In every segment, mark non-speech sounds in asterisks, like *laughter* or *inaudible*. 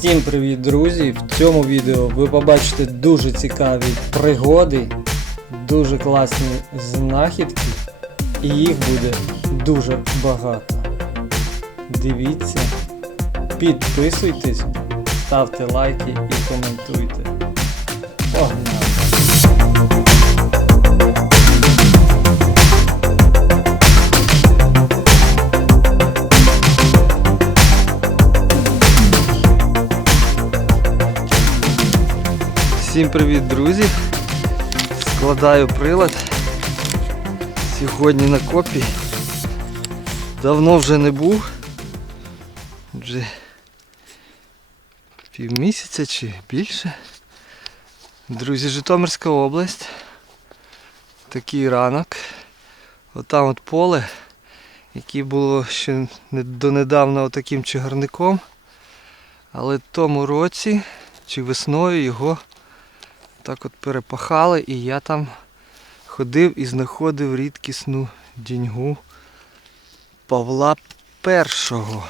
Всім привіт, друзі! В цьому відео ви побачите дуже цікаві пригоди, дуже класні знахідки, і їх буде дуже багато. Дивіться, підписуйтесь, ставте лайки і коментуйте. Погнали! Всім привіт, друзі! Складаю прилад. Сьогодні на копі. Давно вже не був. Вже півмісяця чи більше. Друзі, Житомирська область. Такий ранок. Отам от поле, яке було ще не- донедавна отаким чагарником. Але в тому році чи весною його так от перепахали і я там ходив і знаходив рідкісну діньгу Павла Першого.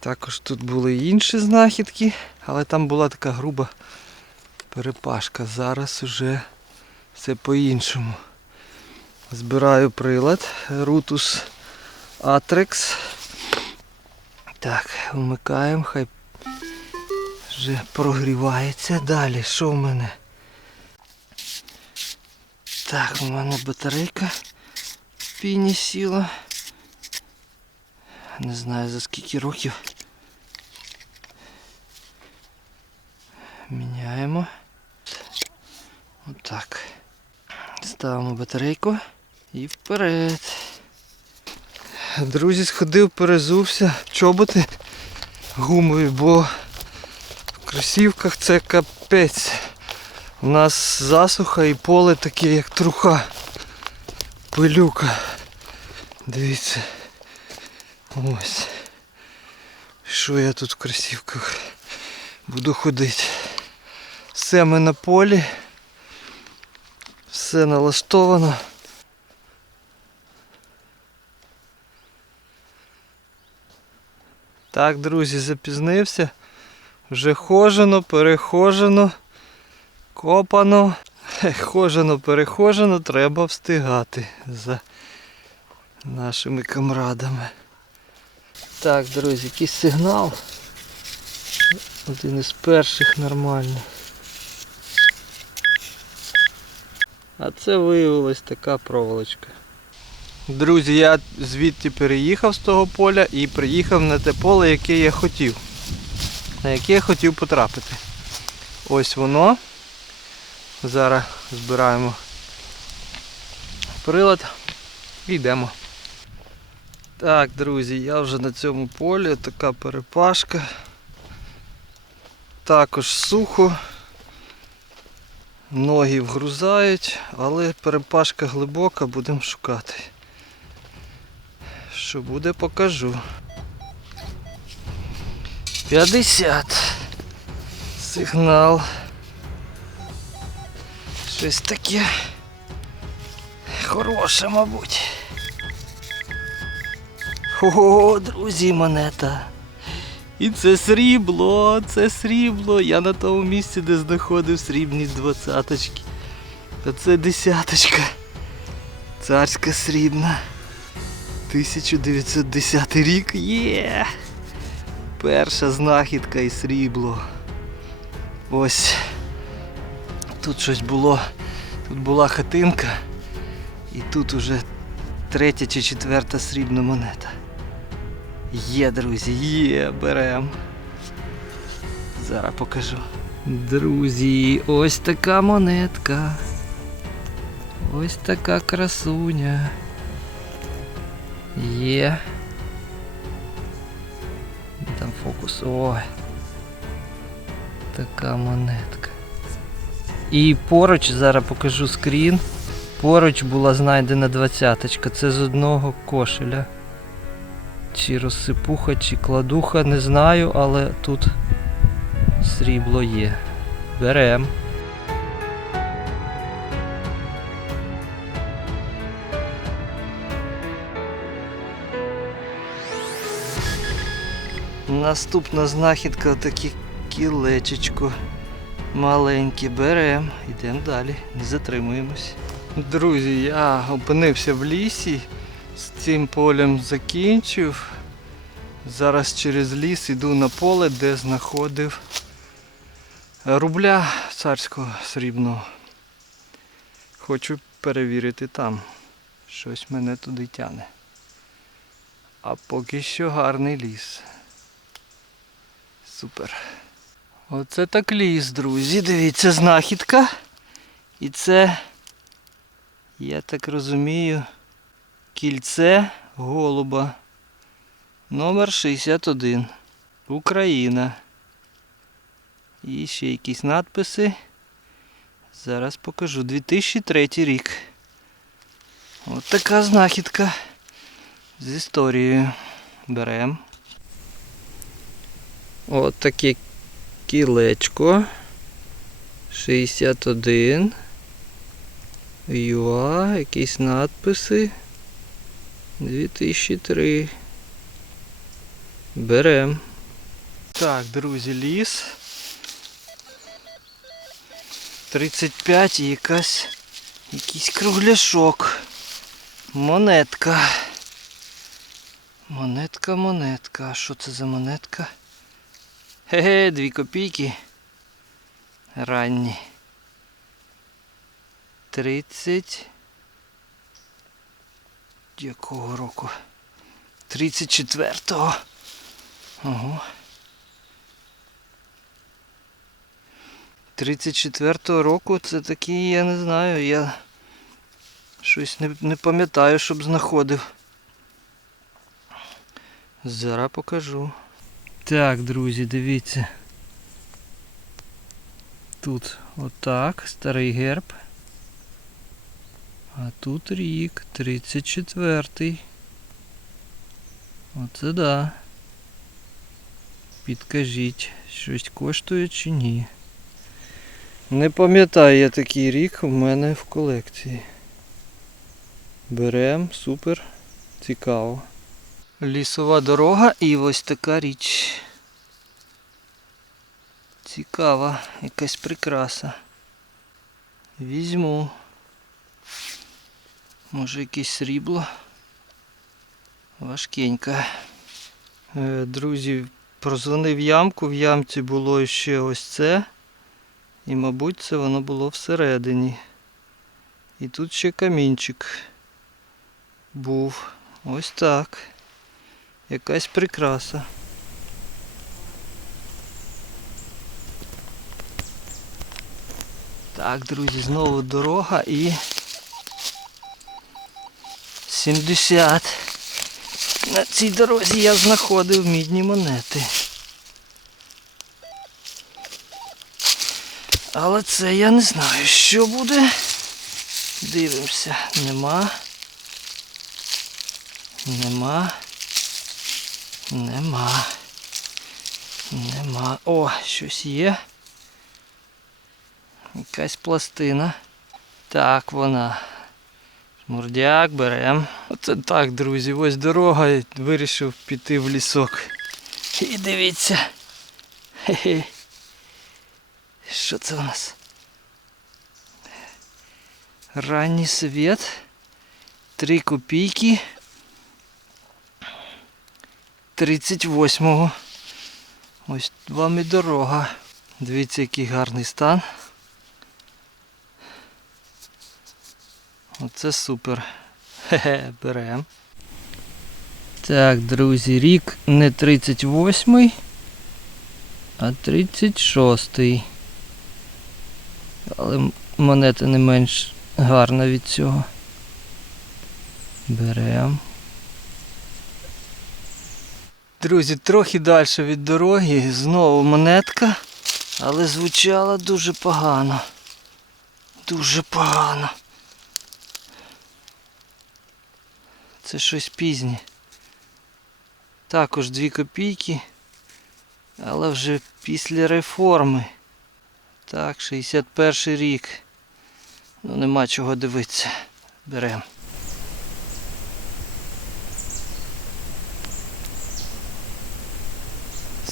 Також тут були інші знахідки, але там була така груба перепашка. Зараз уже все по-іншому. Збираю прилад Rutus Atrix. Так, вмикаємо, хай вже прогрівається. Далі, що в мене? Так, у мене батарейка в піні сіла. Не знаю за скільки років. Міняємо. Отак. Ставимо батарейку і вперед. Друзі, сходив, перезувся чоботи гумові, бо кросівках це капець. У нас засуха і поле таке, як труха. Пилюка. Дивіться. Ось. Що я тут в кросівках буду ходити. Все ми на полі. Все налаштовано. Так, друзі, запізнився. Вже хожено, перехожено, копано. Хожено, перехожено, треба встигати за нашими камрадами. Так, друзі, якийсь сигнал. Один із перших нормально. А це виявилась така проволочка. Друзі, я звідти переїхав з того поля і приїхав на те поле, яке я хотів. На яке я хотів потрапити. Ось воно. Зараз збираємо прилад і йдемо. Так, друзі, я вже на цьому полі, така перепашка. Також сухо. Ноги вгрузають, але перепашка глибока, будемо шукати. Що буде, покажу. 50. Сигнал. Щось таке хороше, мабуть. О, друзі, монета. І це срібло, це срібло. Я на тому місці, де знаходив срібні двадцяточки. А це десяточка. Царська срібна. 1910 рік. Є! Перша знахідка і срібло. Ось. Тут щось було. Тут була хатинка. І тут уже третя чи четверта срібна монета. Є, друзі, є, берем. Зараз покажу. Друзі, ось така монетка. Ось така красуня. Є. фокус. Ой. Така монетка. І поруч, зараз покажу скрін. Поруч була знайдена двадцяточка. Це з одного кошеля. Чи розсипуха, чи кладуха, не знаю, але тут срібло є. Берем. Наступна знахідка таке кілечечко. Маленьке берем. Йдемо далі, не затримуємось. Друзі, я опинився в лісі. З цим полем закінчив. Зараз через ліс іду на поле, де знаходив рубля царського срібного. Хочу перевірити там. Щось мене туди тяне. А поки що гарний ліс. Супер. Оце так ліс, друзі. Дивіться, знахідка. І це, я так розумію, кільце голуба. Номер 61. Україна. І ще якісь надписи. Зараз покажу. 2003 рік. От така знахідка з історією. Берем. От таке кілечко. 61. ЮА, якісь надписи. 2003. Берем. Так, друзі, ліс. 35 і якась якийсь кругляшок. Монетка. Монетка, монетка. А що це за монетка? Хе-хе, дві копійки. Ранні. 30. Якого року? 34-го. Ого. 34-го року це такий, я не знаю, я щось не, не пам'ятаю, щоб знаходив. Зараз покажу. Так, друзі, дивіться. Тут отак, старий герб. А тут рік, 34-й. Оце да. Підкажіть, щось коштує чи ні. Не пам'ятаю я такий рік у мене в колекції. Берем, супер, цікаво. Лісова дорога і ось така річ. Цікава, якась прикраса. Візьму. Може якесь срібло. Важкенька. Е, Друзі, прозвонив ямку, в ямці було ще ось це. І, мабуть, це воно було всередині. І тут ще камінчик був. Ось так. Якась прикраса. Так, друзі, знову дорога і 70. На цій дорозі я знаходив мідні монети. Але це я не знаю, що буде. Дивимося. Нема. Нема. Нема. Нема. О, щось є. Якась пластина. Так вона. Шмурдяк берем. Оце так, друзі. Ось дорога. Вирішив піти в лісок. І дивіться. Хе-хе. Що це у нас? Ранній світ. Три копійки. 38-го. Ось вам і дорога. Дивіться, який гарний стан. Оце супер. Хе-хе, берем. Так, друзі, рік не 38-й, а 36-й. Але монета не менш гарна від цього. Берем. Друзі, трохи далі від дороги, знову монетка, але звучала дуже погано. Дуже погано. Це щось пізнє. Також дві копійки, але вже після реформи. Так, 61 рік. Ну нема чого дивитися. Берем.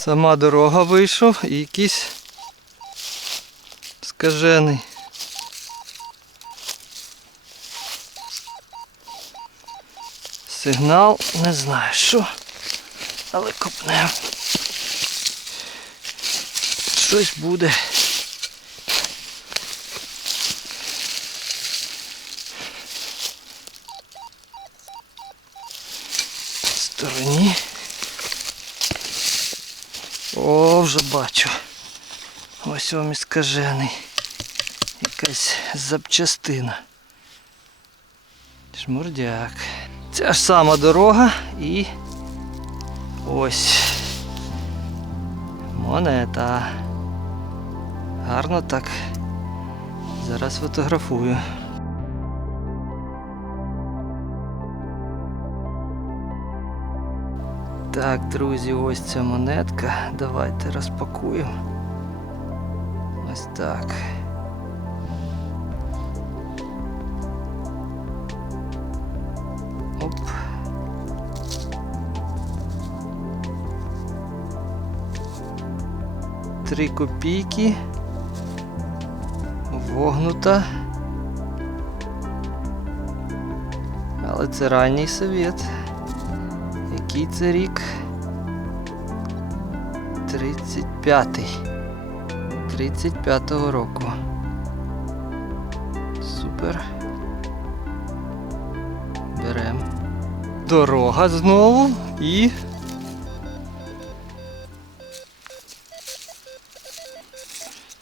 Сама дорога вийшов і якийсь скажений. Сигнал не знаю що, але копнем. Щось буде. В стороні. О, вже бачу. Ось вам і скажений. Якась запчастина. Шмурдяк. Ця ж сама дорога і ось монета. Гарно так. Зараз фотографую. Так, друзі, ось ця монетка. Давайте розпакуємо. Ось так. Оп. Три копійки. Вогнута. Але це ранній совет. Який це рік? 35-й. 35-го року. Супер. Берем. Дорога знову і.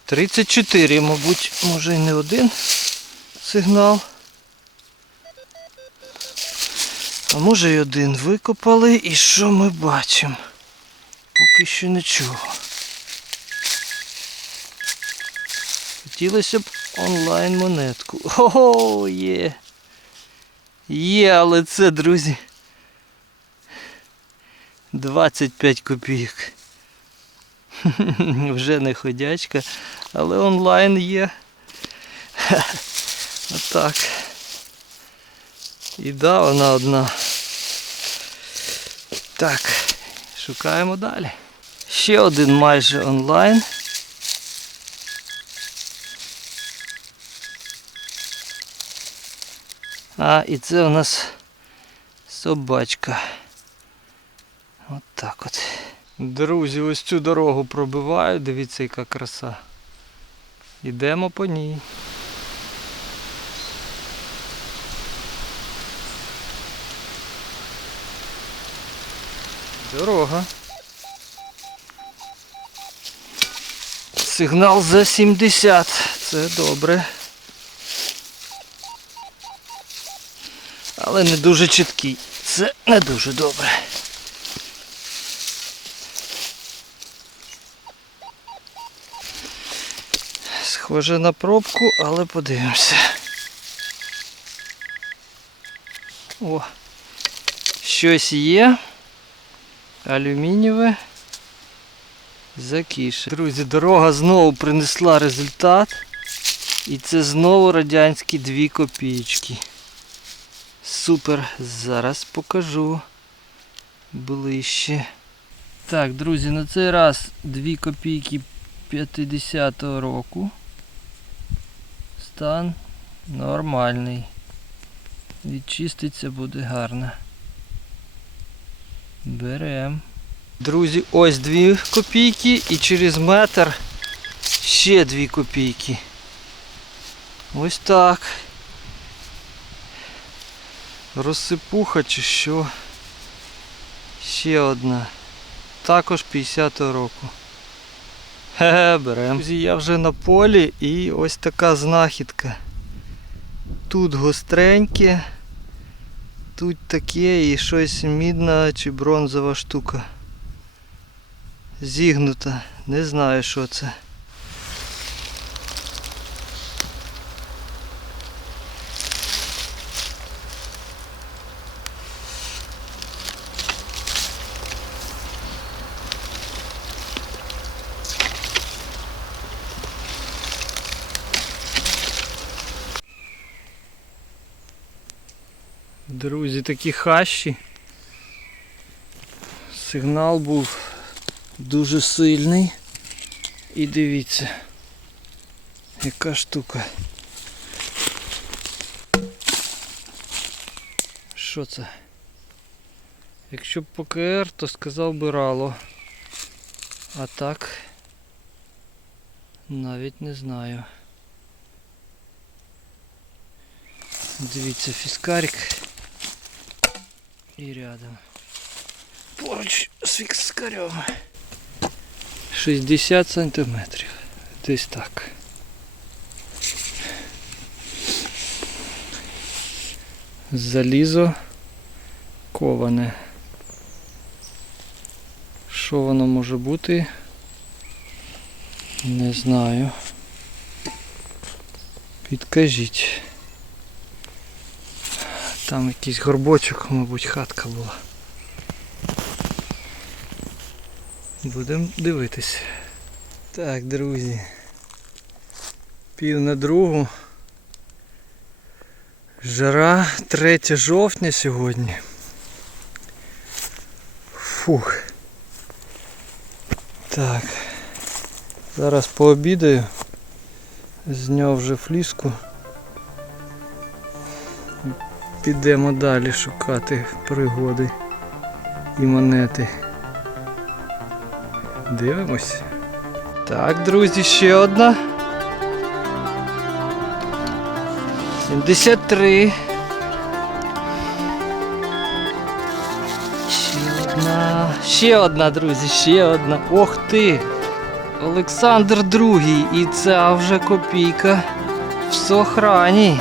Тридцять чотири, мабуть, може і не один сигнал. А може і один викопали, і що ми бачимо? Поки що нічого. Хотілося б онлайн монетку. Ого, є. Є, але це, друзі. 25 копійок. *laughs* Вже не ходячка, але онлайн є. *laughs* Отак. І да, вона одна. Так, шукаємо далі. Ще один майже онлайн. А, і це у нас собачка. От так от. Друзі, ось цю дорогу пробиваю, дивіться, яка краса. Йдемо по ній. Дорога. Сигнал за 70. Це добре. Але не дуже чіткий. Це не дуже добре. Схоже на пробку, але подивимося. О, щось є. Алюмінієве. Закіше. Друзі, дорога знову принесла результат. І це знову радянські 2 копійки. Супер, зараз покажу ближче. Так, друзі, на цей раз 2 копійки 50-го року. Стан нормальний. Відчиститься буде гарно. Берем. Друзі, ось 2 копійки і через метр ще 2 копійки. Ось так. Розсипуха чи що. Ще одна. Також 50-го року. Хе-хе, берем. Друзі, я вже на полі і ось така знахідка. Тут гостреньке, тут таке і щось мідна чи бронзова штука. Зігнута. Не знаю що це. Друзі, такі хащі. Сигнал був Дуже сильний. І дивіться, яка штука. Що це? Якщо б ПКР, то сказав би рало. А так навіть не знаю. Дивіться, фіскарик. І рядом. Поруч з фіскарем. 60 сантиметрів. Десь так. Залізо коване. Що воно може бути? Не знаю. Підкажіть. Там якийсь горбочок, мабуть, хатка була. Будемо дивитись. Так, друзі. Пів на другу. Жара 3 жовтня сьогодні. Фух. Так. Зараз пообідаю. Зняв вже фліску. Підемо далі шукати пригоди і монети. Дивимось. Так, друзі, ще одна. 73. Ще одна. Ще одна, друзі, ще одна. Ох ти! Олександр Другий. І ця вже копійка в сохрані.